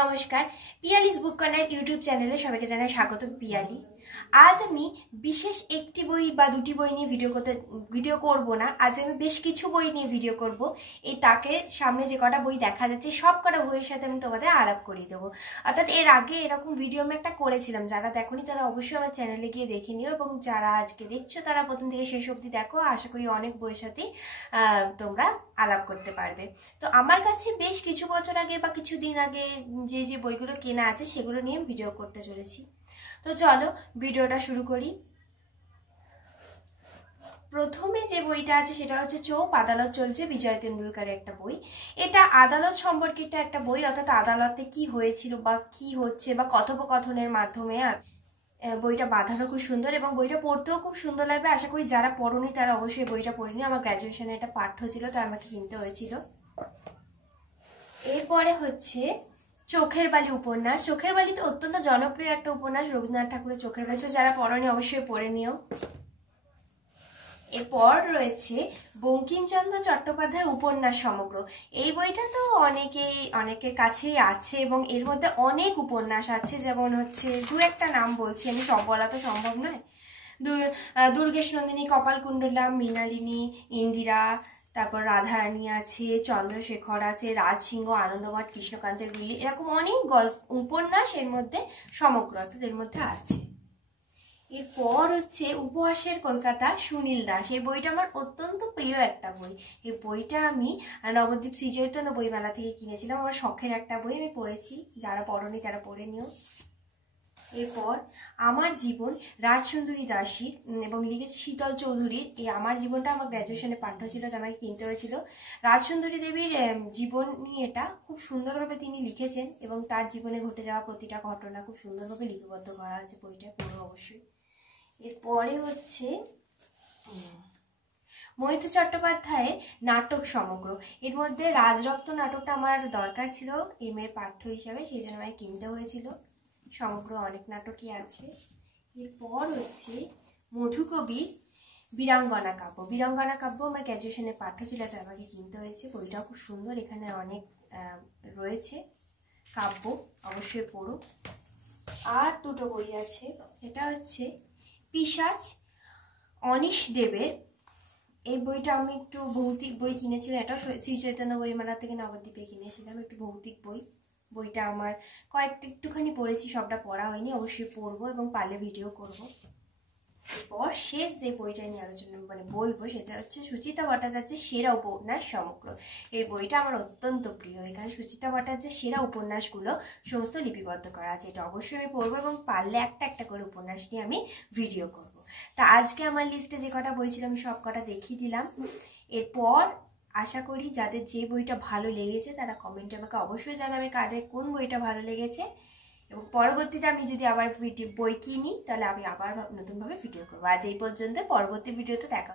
নমস্কার, পিয়ালিস বুক corner YouTube চ্যানেলে সবাইকে জানাই স্বাগত। পিয়ালি, আজ আমি বিশেষ একটি বই বা দুটি বই নিয়ে ভিডিও করব না। আজ আমি বেশ কিছু বই নিয়ে ভিডিও করব। এই তাকের সামনে যে কটা বই দেখা যাচ্ছে সব কটা বইয়ের সাথে আমি তোমাদের আলাপ করিয়ে দেবো। অর্থাৎ এর আগে এরকম ভিডিও আমি একটা করেছিলাম, যারা দেখোনি তারা অবশ্যই আমার চ্যানেলে গিয়ে দেখে নিও, এবং যারা আজকে দেখছো তারা প্রথম থেকে শেষ অবধি দেখো। আশা করি অনেক বইয়ের সাথেই তোমরা আলাপ করতে পারবে। তো আমার কাছে বেশ কিছু বছর আগে বা কিছু দিন আগে যে যে বইগুলো কেনা আছে সেগুলো নিয়ে ভিডিও করতে চলেছি। তো চলো ভিডিওটা শুরু করি। প্রথমে যে বইটা আছে সেটা হচ্ছে চোপ আদালত চলছে, বিজয় তেন্ডুলকারের একটা বই। এটা আদালত সম্পর্কিত একটা বই, অর্থাৎ আদালতে কি হয়েছিল বা কি হচ্ছে বা কথোপকথনের মাধ্যমে বইটা বাঁধানো খুব সুন্দর, এবং বইটা পড়তেও খুব সুন্দর লাগবে। আশা করি যারা পড়োনি তারা অবশ্যই বইটা পড়ে নিও। আমার গ্র্যাজুয়েশনে এটা পাঠ্য ছিল, তাই আমাকে কিনতে হয়েছিল। এরপরে হচ্ছে চোখের বালি উপন্যাস। চোখের বালি তো অত্যন্ত জনপ্রিয় একটা উপন্যাস, রবীন্দ্রনাথ ঠাকুরের চোখের বালি। যারা পড়োনি অবশ্যই পড়ে নিও। এরপর রয়েছে বঙ্কিমচন্দ্র চট্টোপাধ্যায় উপন্যাস সমগ্র। এই বইটা তো অনেকের কাছেই আছে, এবং এর মধ্যে অনেক উপন্যাস আছে। যেমন হচ্ছে দু একটা নাম বলছি, আমি সব বলা তো সম্ভব নয়। দুর্গেশ নন্দিনী, কপালকুণ্ডলা, মৃণালিনী, ইন্দিরা, তারপর রাধারানী আছে, চন্দ্রশেখর আছে, রাজসিংহ, আনন্দমঠ, কৃষ্ণকান্তের বিলি, এরকম অনেক উপন্যাস এর মধ্যে সমগ্র এর মধ্যে আছে। এরপর হচ্ছে উপহাসের কলকাতা, সুনীল দাস। এই বইটা আমার অত্যন্ত প্রিয় একটা বই। এই বইটা আমি নবদ্বীপ শ্রীচৈতন্য বইমেলা থেকে কিনেছিলাম। আমার শখের একটা বই, আমি পড়েছি। যারা পড়োনি তারা পড়ে নিও। এরপর আমার জীবন, রাজসুন্দরী দাসী, এবং লিখেছে শীতল চৌধুরীর। এই আমার জীবনটা আমার গ্র্যাজুয়েশনে পাঠ্য ছিল, তাই আমাকে কিনতে হয়েছিল। রাজসুন্দরী দেবীর জীবন নিয়ে এটা খুব সুন্দরভাবে তিনি লিখেছেন, এবং তার জীবনে ঘটে যাওয়া প্রতিটা ঘটনা খুব সুন্দরভাবে লিপিবদ্ধ করা আছে। বইটা পড়ো অবশ্যই। এরপরে হচ্ছে মৈত্র চট্টোপাধ্যায়ের নাটক সমগ্র। এর মধ্যে রাজরক্ত নাটকটা আমার দরকার ছিল এর পাঠ্য হিসাবে, সেই জন্য আমায় কিনতে হয়েছিল। সমগ্র অনেক নাটকই আছে। এরপর হচ্ছে মধুকবি বীরাঙ্গনা কাব্য। বীরাঙ্গনা কাব্য আমার গ্র্যাজুয়েশনের পাঠ্য ছিল, তাই আমাকে কিনতে হয়েছে। বইটাও খুব সুন্দর, এখানে অনেক রয়েছে কাব্য, অবশ্যই পড়ো। আর দুটো বই আছে, এটা হচ্ছে পিশাচ, অনিশ দেবের। এই বইটা আমি একটু ভৌতিক বই কিনেছিলাম, এটাও শ্রী চৈতন্য বইমেলা থেকে নবদ্বীপে কিনেছিলাম। একটু ভৌতিক বই। বইটা আমার একটুখানি পড়েছি, সবটা পড়া হয়নি, অবশ্যই পড়বো এবং পারলে ভিডিও করব। এরপর শেষ যে বইটা নিয়ে আলোচনা বলবো সেটা হচ্ছে সুচিতা ভট্টাচার্যের সেরা উপন্যাস সমগ্র। এই বইটা আমার অত্যন্ত প্রিয়। এখানে সুচিতা ভট্টাচার্যের সেরা উপন্যাসগুলো সমস্ত লিপিবদ্ধ করা আছে। এটা অবশ্যই আমি পড়বো, এবং পারলে একটা একটা করে উপন্যাস নিয়ে আমি ভিডিও করব। তা আজকে আমার লিস্টে যে কটা বই ছিল আমি সব কটা দেখিয়ে দিলাম। এরপর আশা করি যাদের যে বইটা ভালো লেগেছে তারা কমেন্টে আমাকে অবশ্যই জানাবে কাদের কোন বইটা ভালো লেগেছে, এবং পরবর্তীতে আমি যদি আবার বই কিনি তাহলে আমি আবার নতুনভাবে ভিডিও করবো। আজ এই পর্যন্ত, পরবর্তী ভিডিওতে দেখা।